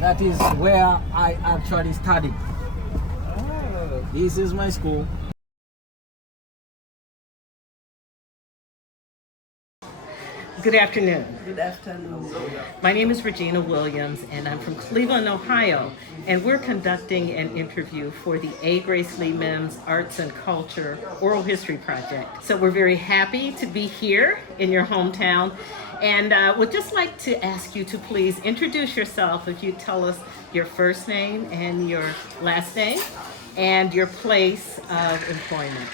That is where I actually studied. Oh. This is my school. Good afternoon. Good afternoon. My name is Regina Williams, and I'm from Cleveland, Ohio. And we're conducting an interview for the A. Grace Lee Mims Arts and Culture Oral History Project. So we're very happy to be here in your hometown. And would just like to ask you to please introduce yourself. If you tell us your first name and your last name and your place of employment.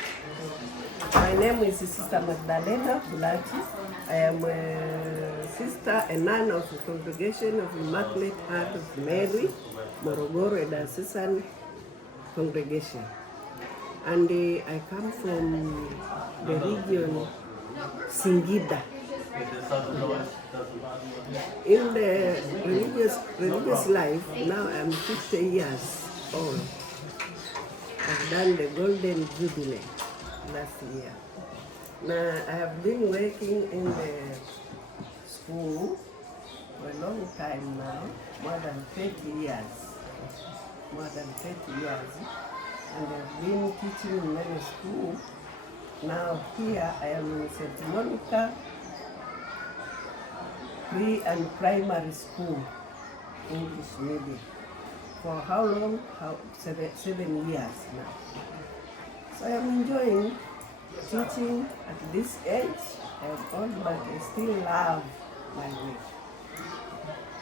My name is Sister Magdalena Tanzania. I am a sister, a nun of the Congregation of Immaculate Heart of Mary, Morogoro, a diocesan congregation. And I come from the region Singida. In the religious life, now I'm 50 years old. I've done the Golden Jubilee last year. Now, I have been working in the school for a long time now, more than 30 years. More than 30 years. And I've been teaching in many schools. Now here I am in St. Monica Pre and Primary School, English medium. For how long? 7 years now. So I am enjoying teaching at this age. I am old, but I still love my work.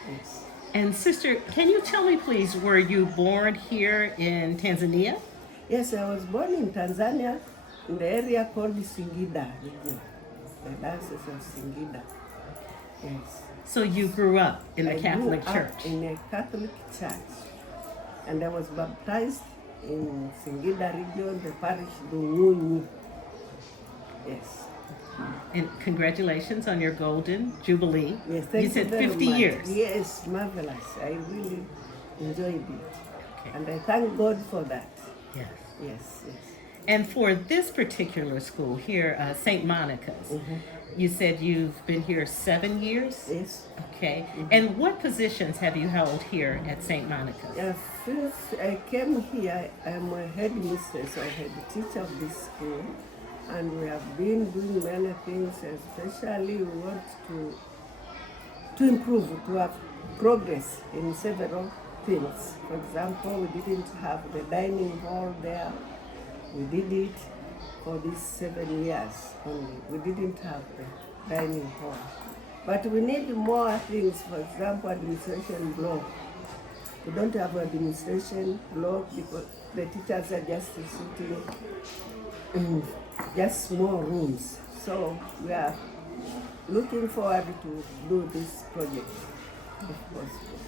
Yes. And sister, can you tell me please, were you born here in Tanzania? Yes, I was born in Tanzania, in the area called Singida region, the diocese of Singida. Yes. So you grew up in the Catholic grew Church? Up in a Catholic church, and I was baptized in Singida region, the parish Dungunyi. Yes. And congratulations on your Golden Jubilee. Yes, thank you said very 50 much. years. Yes, marvelous. I really enjoyed it. Okay. And I thank God for that. Yes. Yes, yes. And for this particular school here, St. Monica's, you said you've been here 7 years? Yes. Okay. And what positions have you held here at St. Monica's? Since I came here, I'm a headmistress, or head teacher of this school, and we have been doing many things, especially we want to improve, to have progress in several things. For example, we didn't have the dining hall there. We did it for these 7 years only. We didn't have the dining hall. But we need more things, for example, administration block. We don't have an administration block because the teachers are just sitting in just small rooms. So we are looking forward to do this project, if possible.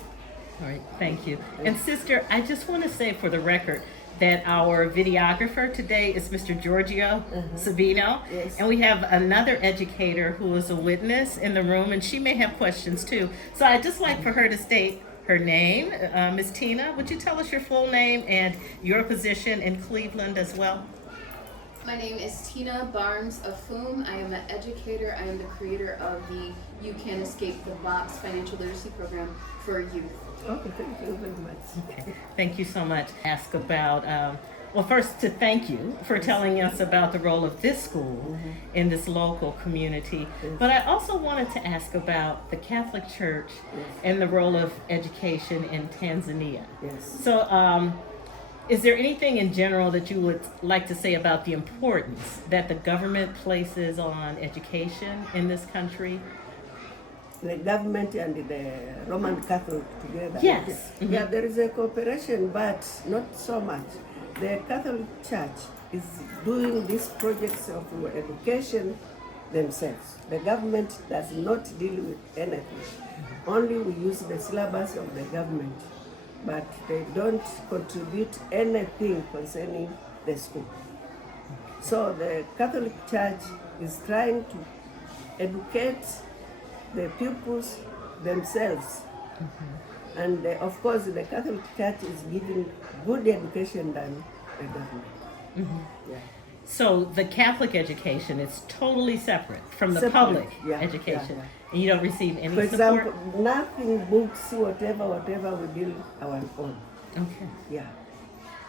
All right, thank you. And sister, I just want to say for the record that our videographer today is Mr. Giorgio Sabino. Yes. And we have another educator who is a witness in the room, and she may have questions too. So I'd just like for her to state her name. Ms. Tina, would you tell us your full name and your position in Cleveland as well? My name is Tina Barnes Afum. I am an educator. I am the creator of the You Can't Escape the Box financial literacy program for youth. Okay, thank you very much. Okay, thank you so much. Ask about, well, first to thank you for telling us about the role of this school in this local community. But I also wanted to ask about the Catholic Church and the role of education in Tanzania. Yes. So, is there anything in general that you would like to say about the importance that the government places on education in this country? The government and the Roman Catholic together. Yes. Yeah, there is a cooperation, but not so much. The Catholic Church is doing these projects of education themselves. The government does not deal with anything. Only we use the syllabus of the government, but they don't contribute anything concerning the school. So the Catholic Church is trying to educate the pupils themselves. And of course, the Catholic Church is giving good education than the government. Yeah. So the Catholic education is totally separate from the Separate, public yeah, education, yeah. and you don't receive any For support. example, nothing, books, whatever, we build our own. Okay. Yeah.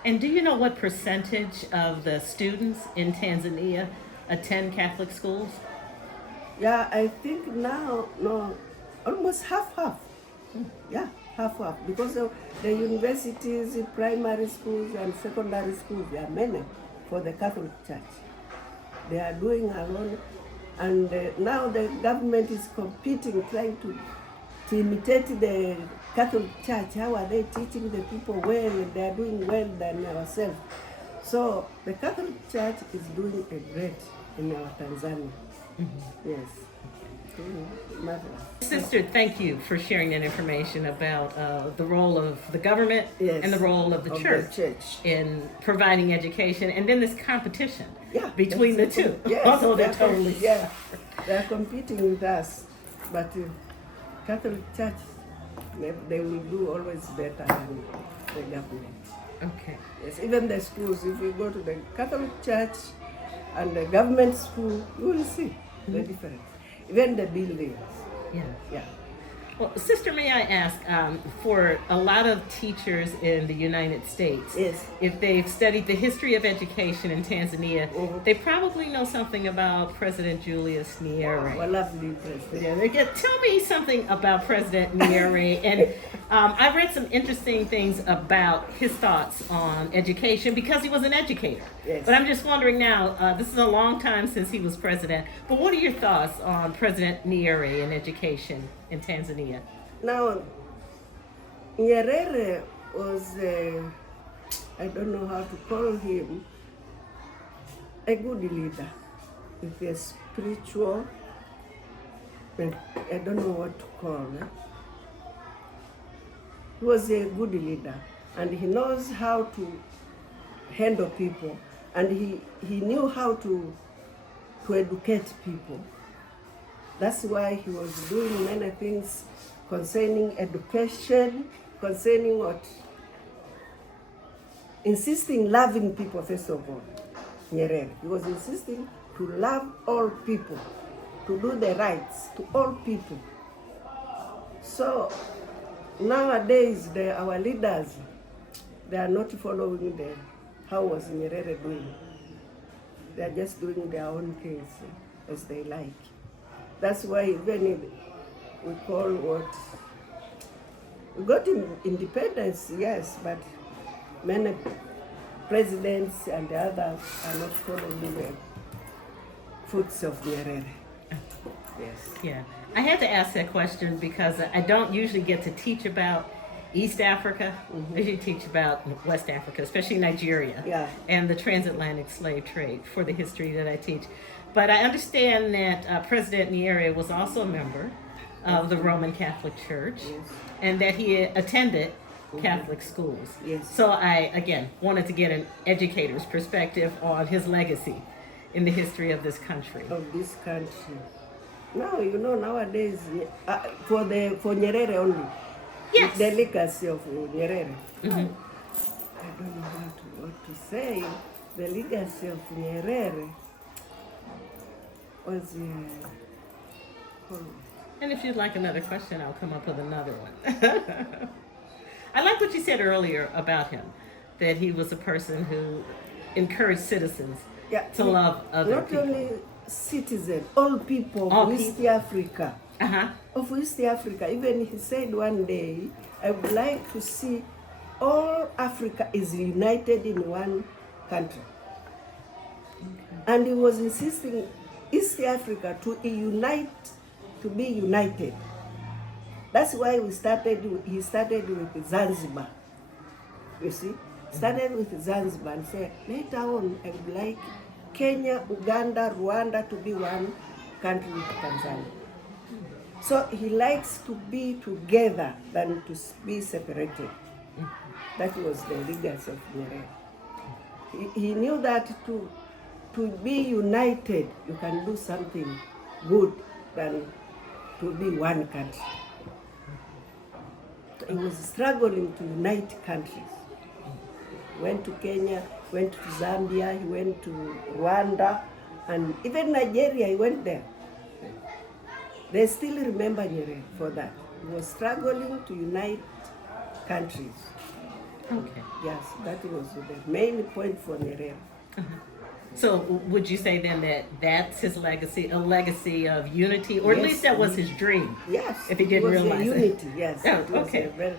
And do you know what percentage of the students in Tanzania attend Catholic schools? Yeah, I think now, no, almost half. Yeah, half. Because of the universities, primary schools, and secondary schools, there are many for the Catholic Church. They are doing alone, and now the government is competing, trying to imitate the Catholic Church. How are they teaching the people well? They are doing well than ourselves. So the Catholic Church is doing a great in our Tanzania. Mm-hmm. Yes. Marvelous. Sister, thank you for sharing that information about the role of the government Yes, and the role of the church in providing education, and then this competition between the two, yes, although they're totally they're competing with us, but Catholic Church, they will do always better than the government. Okay. Yes, even the schools, if you go to the Catholic Church and the government school, you will see the difference. Even the buildings. Yeah. Well, Sister, may I ask, for a lot of teachers in the United States, if they've studied the history of education in Tanzania, they probably know something about President Julius Nyerere. Well, lovely president. Yeah, tell me something about President Nyerere. And I've read some interesting things about his thoughts on education because he was an educator. Yes. But I'm just wondering now, this is a long time since he was president, but what are your thoughts on President Nyerere and education in Tanzania? Now, Nyerere was, I don't know how to call him, a good leader with a spiritual, I don't know what to call it. He was a good leader, and he knows how to handle people, and he knew how to educate people. That's why he was doing many things concerning education, concerning what? Insisting loving people, first of all. Nyerere. He was insisting to love all people, to do the rights to all people. So nowadays, our leaders, they are not following how was Nyerere doing. They are just doing their own things as they like. That's why even we call we got independence, yes, but many presidents and the others are not following the footsteps of Nyerere. Yes. Yeah. I had to ask that question because I don't usually get to teach about East Africa. I usually teach about West Africa, especially Nigeria, and the transatlantic slave trade for the history that I teach. But I understand that President Nyerere was also a member of the Roman Catholic Church, and that he attended Catholic schools. Yes. So I, again, wanted to get an educator's perspective on his legacy in the history of this country. Now, nowadays, for Nyerere only, yes, the legacy of Nyerere. I don't know what to say. The legacy of Nyerere was... And if you'd like another question, I'll come up with another one. I like what you said earlier about him, that he was a person who encouraged citizens to love other people. Not only citizens, all people of East Africa. Of East Africa. Even he said one day, I would like to see all Africa is united in one country. And he was insisting East Africa to unite, to be united. That's why he started with Zanzibar. You see? Started with Zanzibar and said, later on I would like Kenya, Uganda, Rwanda to be one country with Tanzania. So he likes to be together than to be separated. That was the legacy of Nyerere. He knew that to be united, you can do something good than to be one country. He was struggling to unite countries. Went to Kenya, went to Zambia, he went to Rwanda, and even Nigeria, he went there. They still remember Nyerere for that. He was struggling to unite countries. Okay. Yes, that was the main point for Nyerere. So would you say then that that's his legacy, a legacy of unity, or at Yes, least that was his dream? Yes, If he didn't it was realize a it. unity. Yes, Oh, it was okay.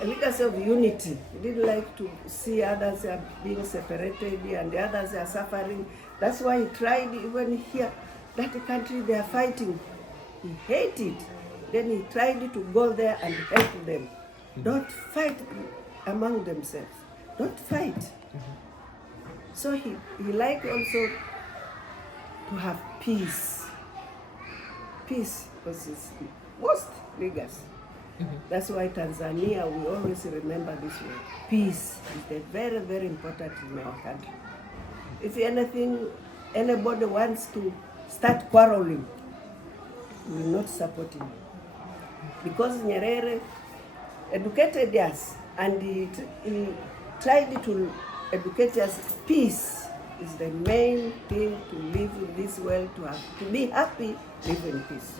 a legacy of unity. He didn't like to see others are being separated and the others are suffering. That's why he tried, even here, that country they are fighting. He hated. Then he tried to go there and help them. Don't fight among themselves. Don't fight. So he liked also to have peace. Peace was his most legacy. That's why Tanzania, we always remember this word. Peace is very, very important in our country. If anybody wants to start quarreling, we will not support him. Because Nyerere educated us and he tried to educate us. Peace is the main thing to live in this world, to be happy, live in peace.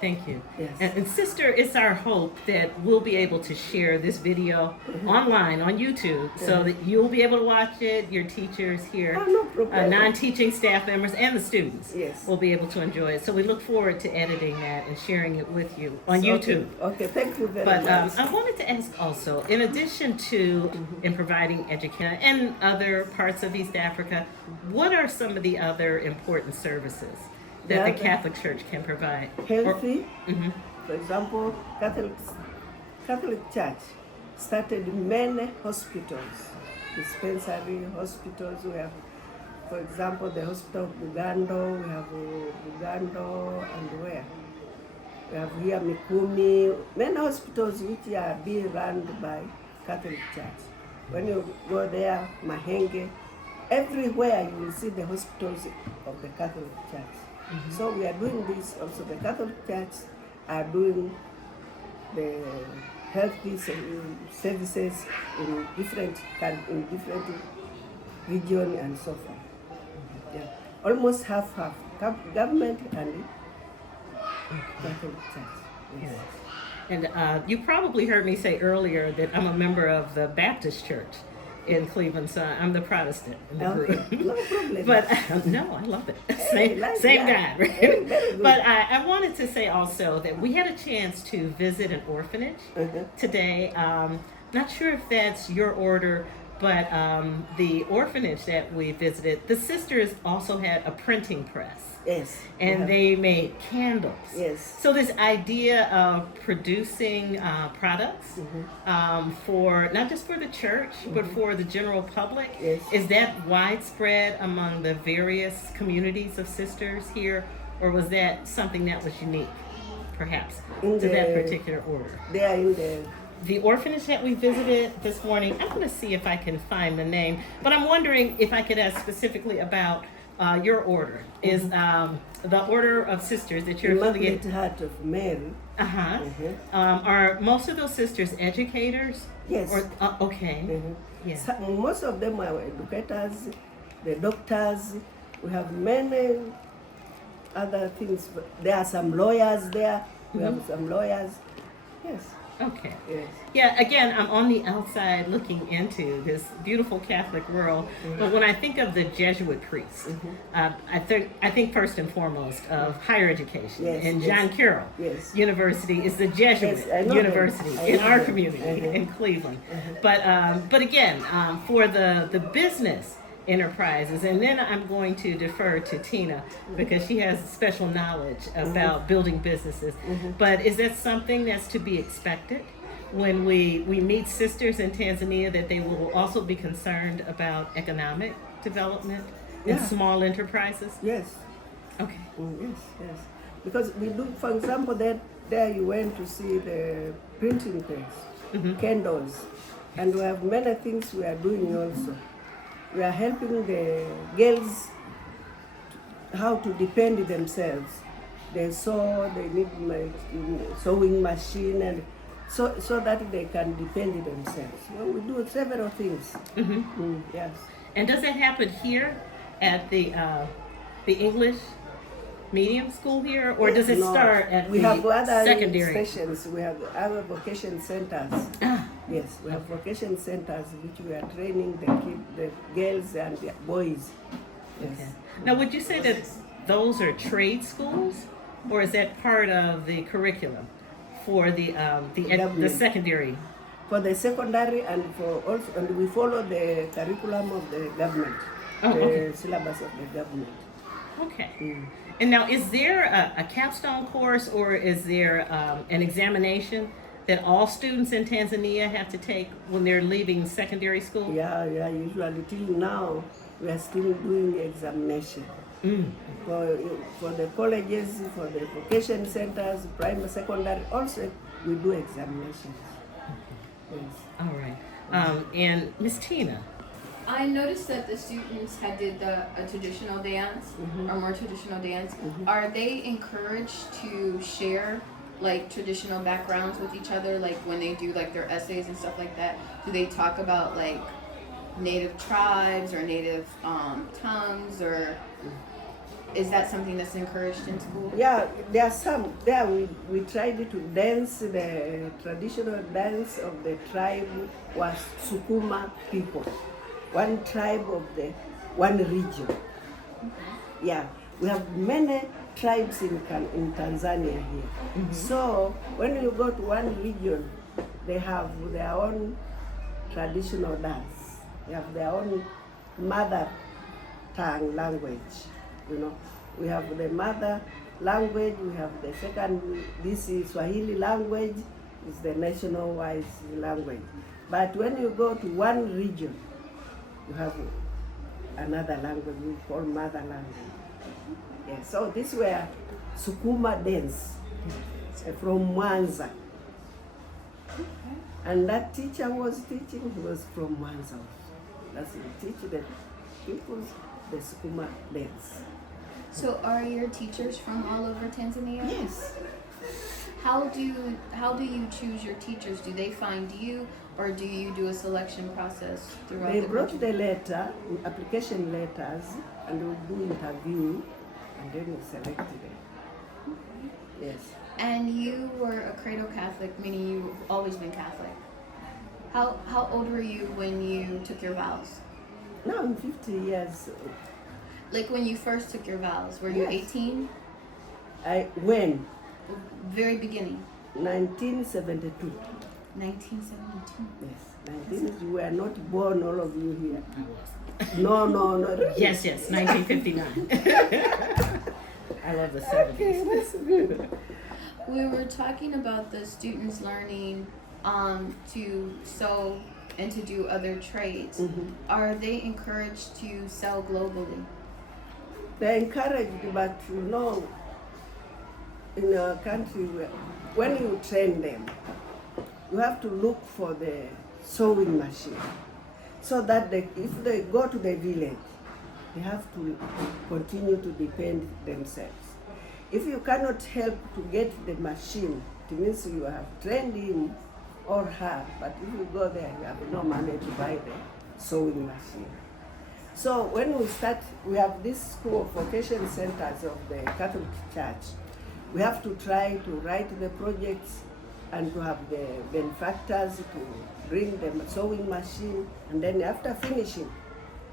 Thank you. Yes. And sister, it's our hope that we'll be able to share this video online on YouTube so that you'll be able to watch it, your teachers here, Oh, no problem. non-teaching staff members, and the students Yes. will be able to enjoy it. So we look forward to editing that and sharing it with you on YouTube. Okay, thank you very But much. I wanted to ask also, in addition to in providing education and other parts of East Africa, what are some of the other important services that the Yeah, Catholic Church can provide? Healthy, Mhm. for example, Catholic Church started many hospitals, dispensary hospitals. We have, for example, the Hospital of Bugando, we have Bugando and where? We have here Mikumi, many hospitals which are being run by Catholic Church. When you go there, Mahenge, everywhere you will see the hospitals of the Catholic Church. So we are doing this also. The Catholic Church are doing the healthy services in different region and so forth. Yeah. Almost half government and Catholic Church. Yes. And you probably heard me say earlier that I'm a member of the Baptist Church in Cleveland, so I'm the Protestant in the group. Okay, no problem. But no, I love it. Hey, like Same that. God, Very right? good. But I wanted to say also that we had a chance to visit an orphanage today. Not sure if that's your order, but the orphanage that we visited, the sisters also had a printing press. Yes. And Yeah. they made candles. Yes. So this idea of producing products for not just for the church but for the general public, Yes. is that widespread among the various communities of sisters here, or was that something that was unique, perhaps, In to that the- particular order? They are in The orphanage that we visited this morning, I'm going to see if I can find the name, but I'm wondering if I could ask specifically about your order. Is the Order of Sisters that the you're Immaculate affiliated? Heart of Mary. Are most of those sisters educators? Yes. Or okay. Yeah. Most of them are educators, the doctors. We have many other things. There are some lawyers there. We have some lawyers. Yes. Okay. Yes. Yeah, again, I'm on the outside looking into this beautiful Catholic world, but when I think of the Jesuit priests, I think first and foremost of higher education. Yes, And yes. John Carroll Yes. University is the Jesuit Yes, I know them. university I in know our them. community in Cleveland. But again, for the business enterprises, and then I'm going to defer to Tina because she has special knowledge about building businesses. But is that something that's to be expected when we meet sisters in Tanzania, that they will also be concerned about economic development and Yeah. small enterprises? Yes. Okay. Yes. Yes. Because we do, for example, that there you went to see the printing press, candles, and we have many things we are doing also. We are helping the girls how to depend themselves. They sew, they need sewing machine, and so that they can depend themselves. Well, we do several things. Yes. And does that happen here at the English medium school here, or does it No, start at we the have other secondary? stations. We have other vocation centers. Yes, we have vocation centers which we are training the girls and the boys. Yes. Okay. Now, would you say that those are trade schools, or is that part of the curriculum for the secondary? For the secondary and for also, and we follow the curriculum of the government, the syllabus of the government. Okay. And now, is there a capstone course, or is there an examination that all students in Tanzania have to take when they're leaving secondary school? Yeah, usually till now we are still doing examination. For the colleges, for the vocation centers, primary, secondary, also we do examinations. Yes. All right. And Miss Tina. I noticed that the students had did a traditional dance or more traditional dance. Are they encouraged to share like traditional backgrounds with each other, like when they do like their essays and stuff like that? Do they talk about like native tribes or native tongues, or is that something that's encouraged in school? Yeah, there are some. There we tried to dance the traditional dance of the tribe was Sukuma people. One tribe of the one region. Yeah, we have many tribes in Tanzania here. So when you go to one region, they have their own traditional dance. They have their own mother tongue language. You know, we have the mother language. We have the second. This is Swahili language. Is the national wise language. But when you go to one region, you have another language we call mother language. Yeah, so this were Sukuma dance from Mwanza. And that teacher was teaching, he was from Mwanza. That's he teach the people the Sukuma dance. So are your teachers from all over Tanzania? Yes. How do you choose your teachers? Do they find you, or do you do a selection process throughout They the brought country? the letter, application letters, and we do interview, and then we select them. Yes. And you were a cradle Catholic, meaning you've always been Catholic. How old were you when you took your vows? Now I'm 50 years. Like when you first took your vows, were you Yes. 18? When? Very beginning. 1972. 1972. Yes, 19. You were not born, all of you here. No. Yes, 1959. I love the 70s. Okay, that's good. We were talking about the students learning to sew and to do other trades. Are they encouraged to sell globally? They're encouraged, but you know, in our country, when you train them, you have to look for the sewing machine, so that if they go to the village, they have to continue to depend themselves. If you cannot help to get the machine, it means you have trained him or her, but if you go there, you have no money to buy the sewing machine. So when we start, we have this school of vocation centers of the Catholic Church. We have to try to write the projects and to have the benefactors to bring the sewing machine, and then after finishing,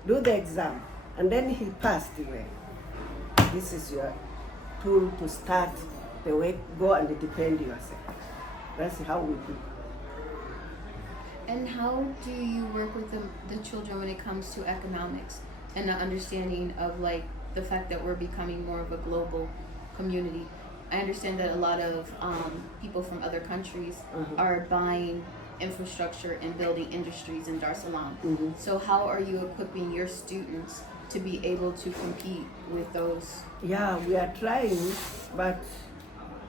do the exam, and then he passed well. This is your tool to start the way, go and depend yourself. That's how we do. And how do you work with the children when it comes to economics and the understanding of like the fact that we're becoming more of a global community? I understand that a lot of people from other countries are buying infrastructure and building industries in Dar es Salaam. So how are you equipping your students to be able to compete with those? Yeah, we are trying, but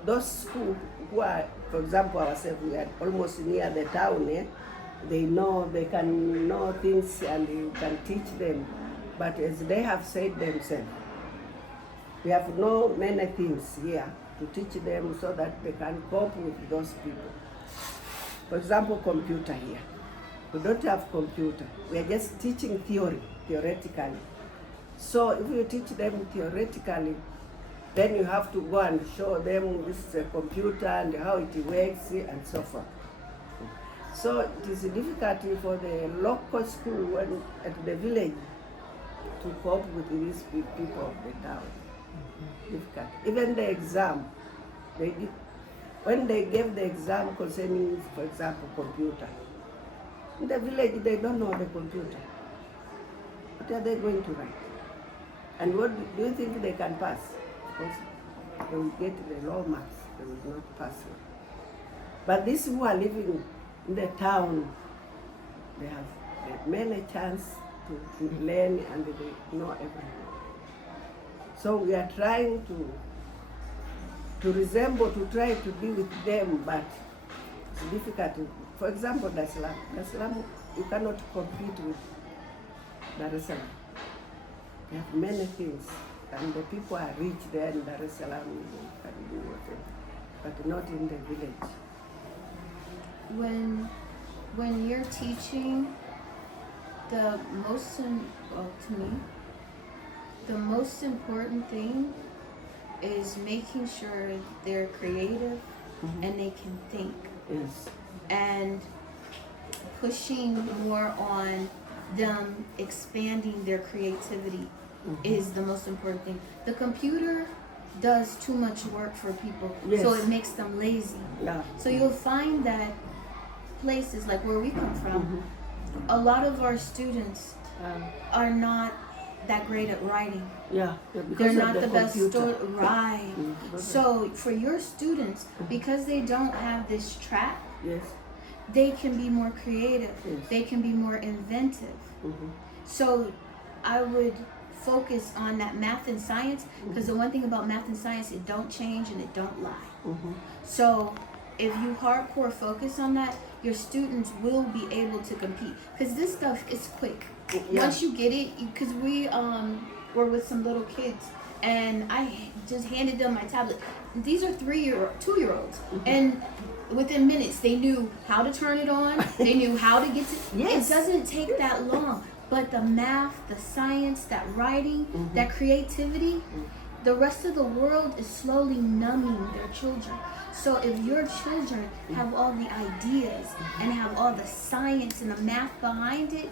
those who are, for example, ourselves, we are almost near the town, they can know things and you can teach them. But as they have said themselves, we have no many things here to teach them so that they can cope with those people. For example, computer here. We don't have computer. We are just teaching theoretically. So if you teach them theoretically, then you have to go and show them this is a computer and how it works and so forth. So it is difficult for the local school at the village to cope with these people of the town. Difficult. Even the exam, when they gave the exam concerning, for example, computer, in the village they don't know the computer. What are they going to write? And what do you think they can pass? Because they will get the low marks, they will not pass it. But these who are living in the town, they have many chance to learn and they know everything. So we are trying to resemble, to try to be with them, but it's difficult. For example, Dar es Salaam. Dar es Salaam, you cannot compete with Dar es Salaam. They have many things, and the people are rich there in Dar es Salaam, you can do whatever, but not in the village. When you're teaching, to me, the most important thing is making sure they're creative and they can think. Yes. And pushing more on them expanding their creativity is the most important thing. The computer does too much work for people, so it makes them lazy. Yeah. So you'll find that places like where we come from, a lot of our students are not that great at writing. Yeah. They're not the best computer. right. So for your students, because they don't have this track, Yes. they can be more creative. Yes. They can be more inventive. So I would focus on that math and science, because the one thing about math and science, it don't change and it don't lie. So if you hardcore focus on that, your students will be able to compete, because this stuff is quick. Once you get it, because we were with some little kids and I just handed them my tablet. These are 2-year-olds, and within minutes they knew how to turn it on. They knew how to get to Yes. It doesn't take that long, but the math, the science, that writing, that creativity, the rest of the world is slowly numbing their children. So if your children have all the ideas and have all the science and the math behind it,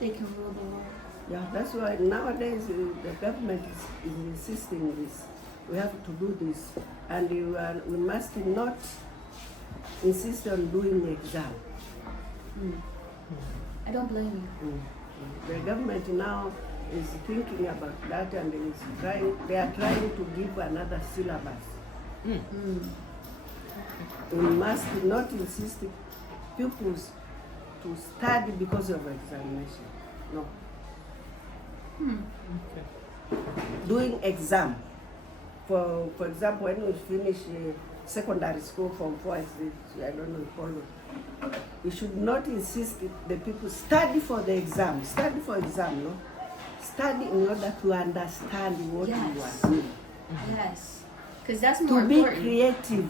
they can rule the world. Yeah, that's why nowadays the government is insisting this. We have to do this, and we must not insist on doing exam. I don't blame you. The government now is thinking about that, and they are trying to give another syllabus. We must not insist pupils to study because of examination. No. Doing exam. For example, when we finish secondary school from 4, I don't know, we should not insist the people study for the exam. Study for exam, no? Study in order to understand what you are doing. Yes, because that's more To be important. creative.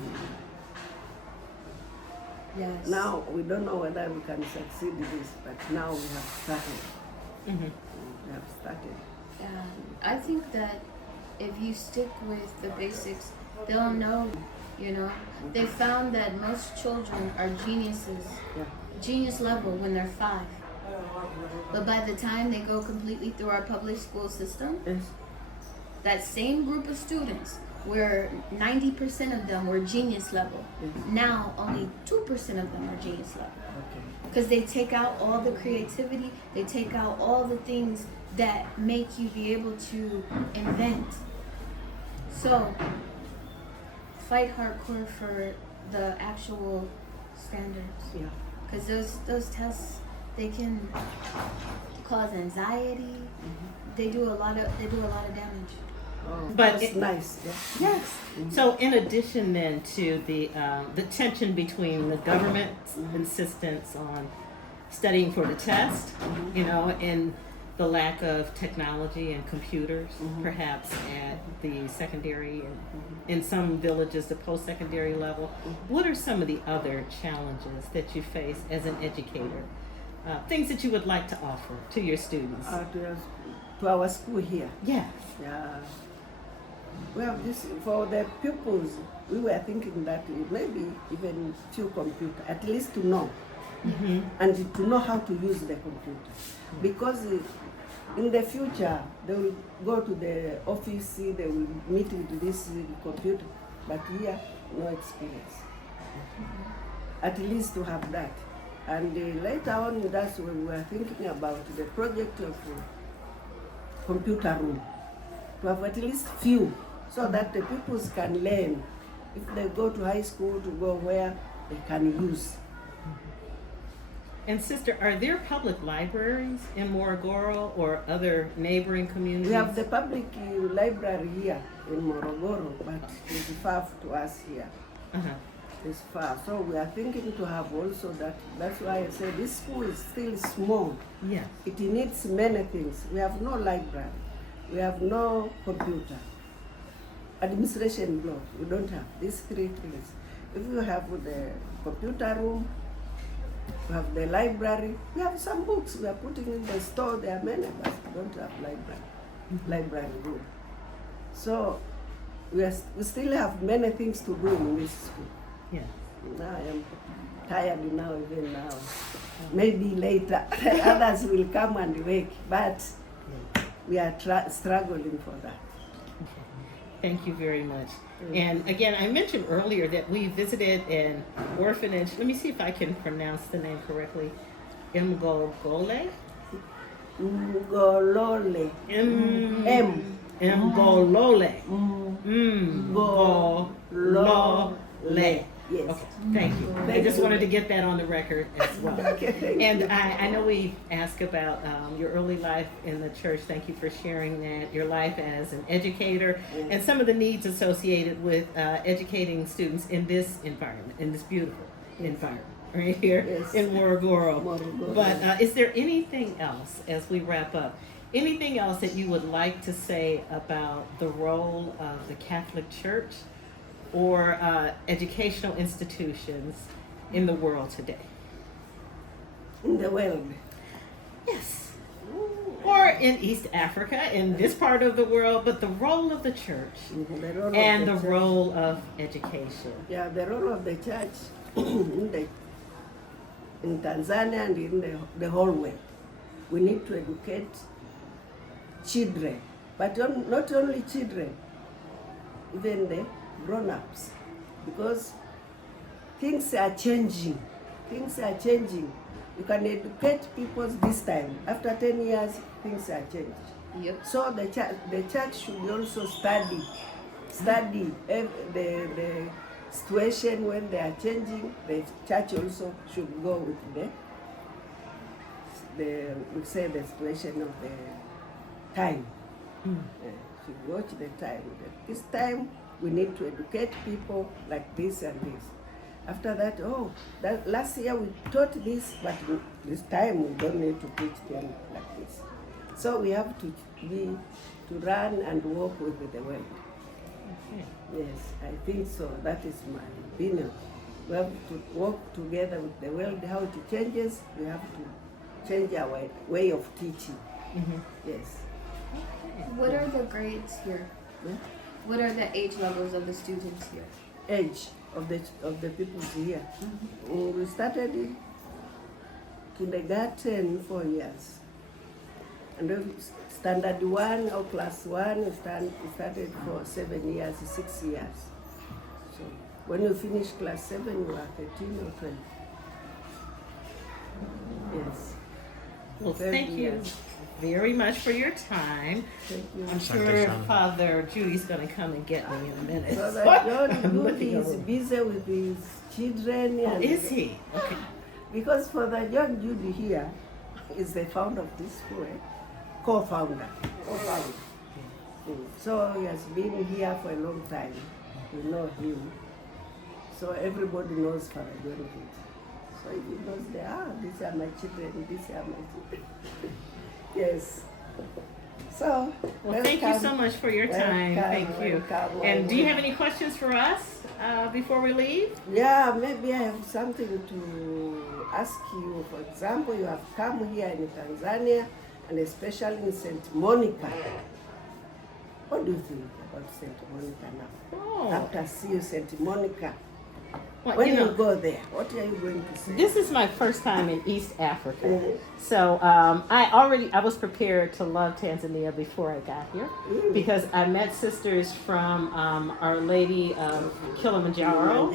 Yes. Now, we don't know whether we can succeed in this, but now we have started. We have started. I think that if you stick with the basics, they'll know, They found that most children are geniuses, genius level when they're 5. But by the time they go completely through our public school system, that same group of students, where 90% of them were genius level, now only 2% of them are genius level. Because they take out all the creativity, they take out all the things that make you be able to invent. So, fight hardcore for the actual standards. Because those tests, they can cause anxiety. They do a lot of damage. But It's nice. yes. So in addition then to the tension between the government's insistence on studying for the test, and the lack of technology and computers, perhaps at the secondary and in some villages, the post-secondary level. What are some of the other challenges that you face as an educator? Things that you would like to offer to your students? To our school here. Yeah. Yeah. Well, this for the pupils, we were thinking that maybe even few computer, at least to know, and to know how to use the computer, because in the future they will go to the office, they will meet with this computer, but here no experience. At least to have that, and later on that's when we were thinking about the project of computer room, to have at least few, so that the pupils can learn. If they go to high school, to go where they can use. And sister, are there public libraries in Morogoro or other neighboring communities? We have the public library here in Morogoro, but it's far to us here. It's far. So we are thinking to have also that. That's why I say this school is still small. Yes. It needs many things. We have no library. We have no computer. Administration block, we don't have these three things. If you have the computer room, we have the library, we have some books we are putting in the store, there are many, but we don't have library room. So we still have many things to do in this school. Yeah. Now I am tired now, even now. Maybe later others will come and wake, but we are struggling for that. Thank you very much. And again, I mentioned earlier that we visited an orphanage. Let me see if I can pronounce the name correctly. Mgolole? Mgolole. Mgolole. Mgolole. Yes. Okay, thank you. I just wanted to get that on the record as well. And I know we asked about your early life in the church. Thank you for sharing that, your life as an educator, and some of the needs associated with educating students in this environment, in this beautiful environment right here in Morogoro. But is there anything else, as we wrap up, anything else that you would like to say about the role of the Catholic Church or educational institutions in the world today? In the world? Yes. Or in East Africa, in this part of the world, but the role of the church and the role of education. Yeah, the role of the church in Tanzania and in the whole world. We need to educate children, but not only children, even the grown-ups, because things are changing. Things are changing. You can educate people this time. After 10 years, things are changed. Yep. So the church should also study the situation when they are changing. The church also should go with we say the situation of the time. Should watch the time. This time we need to educate people like this and this. After that, last year we taught this, but this time we don't need to teach them like this. So we have to run and walk with the world. Okay. Yes, I think so. That is my opinion. We have to work together with the world, how it changes. We have to change our way of teaching. Yes. What are the grades here? What are the age levels of the students here? Age of the people here. We started in kindergarten 4 years, and then standard 1 or class 1 we started for 7 years, 6 years. So when we finish class 7, we are 13 or 20. Yes. Well, thank you very much for your time. Thank you. I'm sure Father Judy's going to come and get me in a minute. Brother John Judy is busy with his children. Oh, is he? Okay. Because Father John Judy here is the founder of this school, co-founder. So he has been here for a long time. We know him. So everybody knows Father John Judy. So he knows these are my children, these are my children. Yes. So, Well, thank you so much for your time. Thank you. And do you have any questions for us before we leave? Yeah, maybe I have something to ask you. For example, you have come here in Tanzania, and especially in St. Monica. What do you think about St. Monica now? Oh. After seeing St. Monica, Well, when you go there, what are you going to say? This is my first time in East Africa. Mhm. So I was prepared to love Tanzania before I got here because I met sisters from Our Lady of Kilimanjaro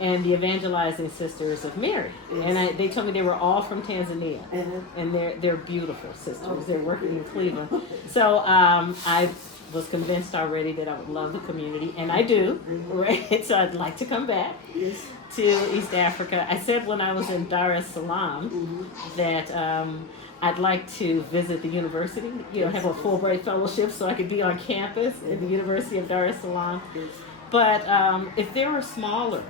and the Evangelizing Sisters of Mary. Yes. And they told me they were all from Tanzania. Uh-huh. And they're beautiful sisters. Okay. They're working in Cleveland. So I was convinced already that I would love the community, and I do, right? So I'd like to come back Yes. to East Africa. I said when I was in Dar es Salaam that I'd like to visit the university, have a Fulbright fellowship so I could be on campus at the University of Dar es Salaam. Yes. But if there were smaller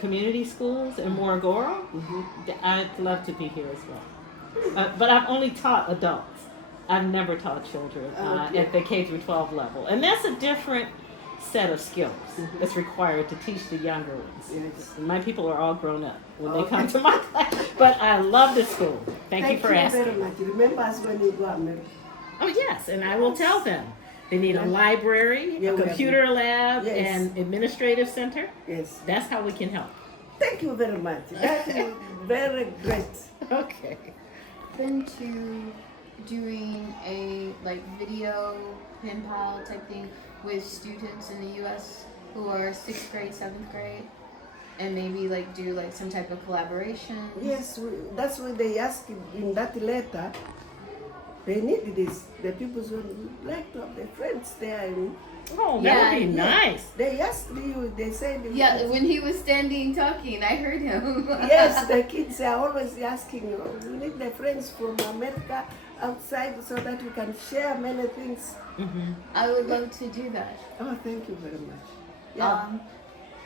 community schools in Morogoro, I'd love to be here as well. But I've only taught adults. I've never taught children at the K through 12 level. And that's a different set of skills that's required to teach the younger ones. Yes. My people are all grown up when they come to my class. But I love the school. Thank you for asking. Very much. Remember us when you go to America. Oh, yes. And I will tell them. They need a library, a computer lab, and administrative center. Yes. That's how we can help. Thank you very much. That is very great. Okay. Been to doing a video pen pal type thing with students in the U.S. who are 6th grade, 7th grade, and maybe do some type of collaboration. Yes, that's what they asked in that letter. They need this. The people would like to have their friends there. Oh, that would be nice. They asked you, they said... Yeah, when he was standing talking, I heard him. Yes, the kids are always asking, we need the friends from America outside so that we can share many things. I would love to do that. Oh, thank you very much. Yeah.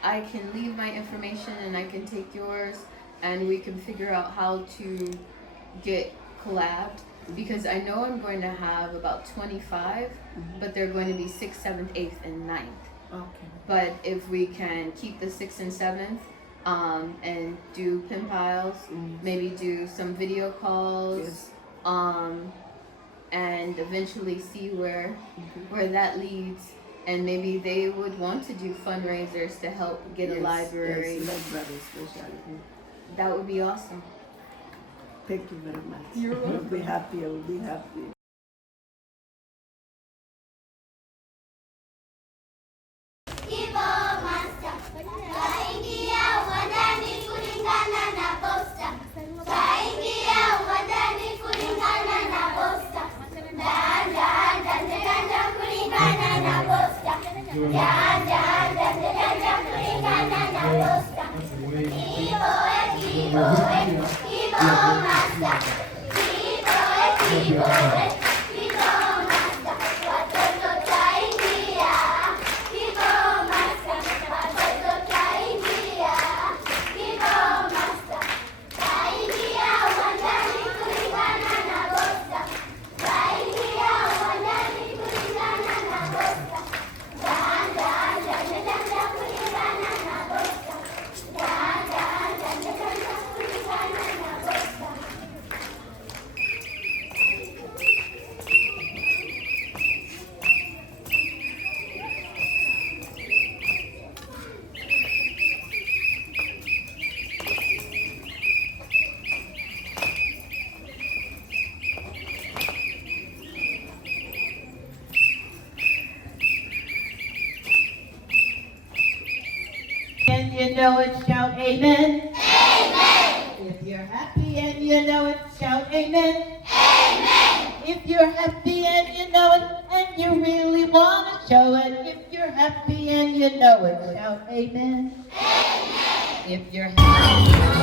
I can leave my information and I can take yours and we can figure out how to get collabed. Because I know I'm going to have about 25, but they're going to be 6th, 7th, 8th, and 9th. Okay. But if we can keep the 6th and 7th and do pen piles, maybe do some video calls, and eventually see where that leads. And maybe they would want to do fundraisers to help get a library. Yes, library especially. That would be awesome. Thank you very much. You're welcome. I'll be happy. I'll be happy. And you know it, shout amen. Amen. If you're happy and you know it, shout amen. Amen. If you're happy and you know it, and you really want to show it, if you're happy and you know it, shout amen. Amen. If you're happy.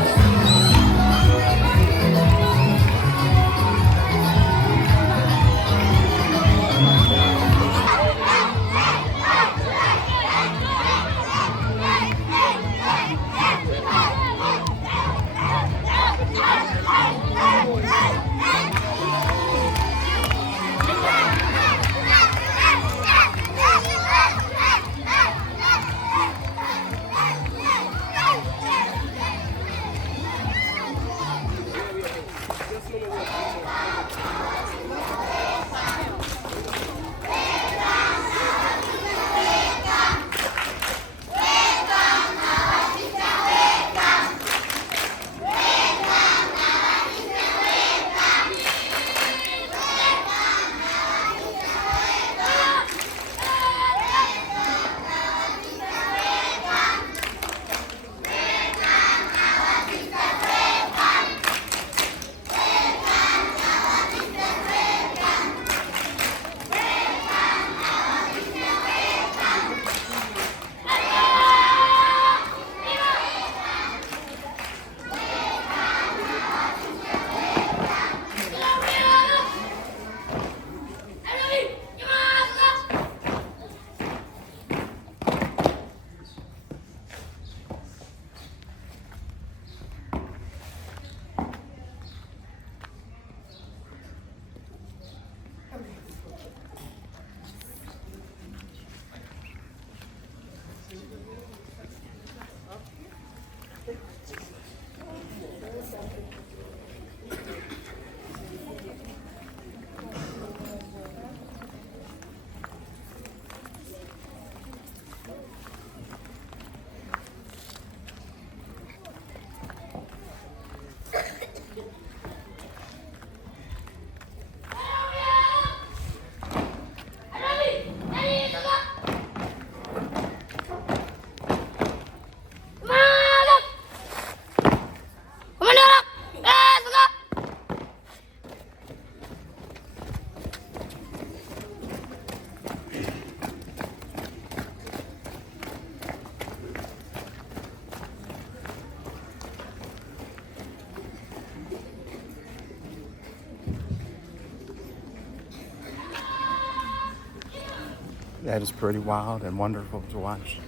That is pretty wild and wonderful to watch,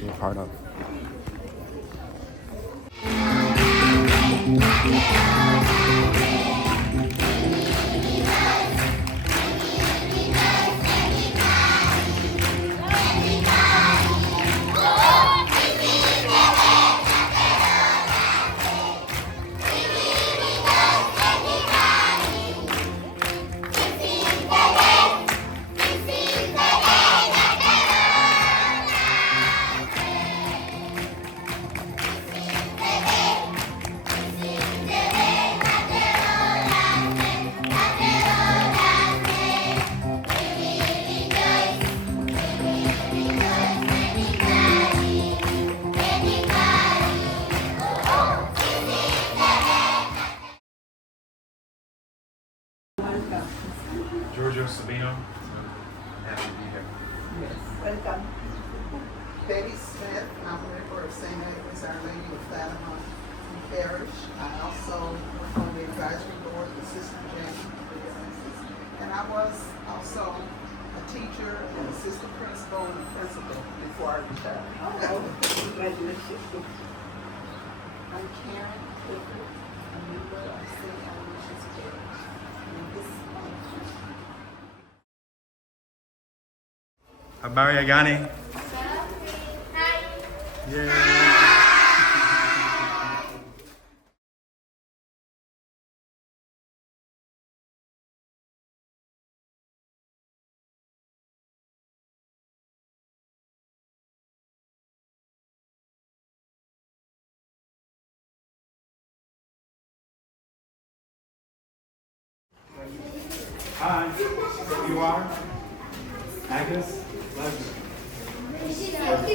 be a part of. Giorgio Sabino. Happy to be here. Welcome. Betty Smith, I'm a member of St. Agnes Our Lady of Fatima Parish. I also work on the advisory board with Sister Jane. And I was also a teacher and assistant principal and principal before I retired. Congratulations. I'm Karen Clifford, a member of St. Agnes Parish. And this Habari gani? Yay! Hi. You are? Agnes? Pleasure.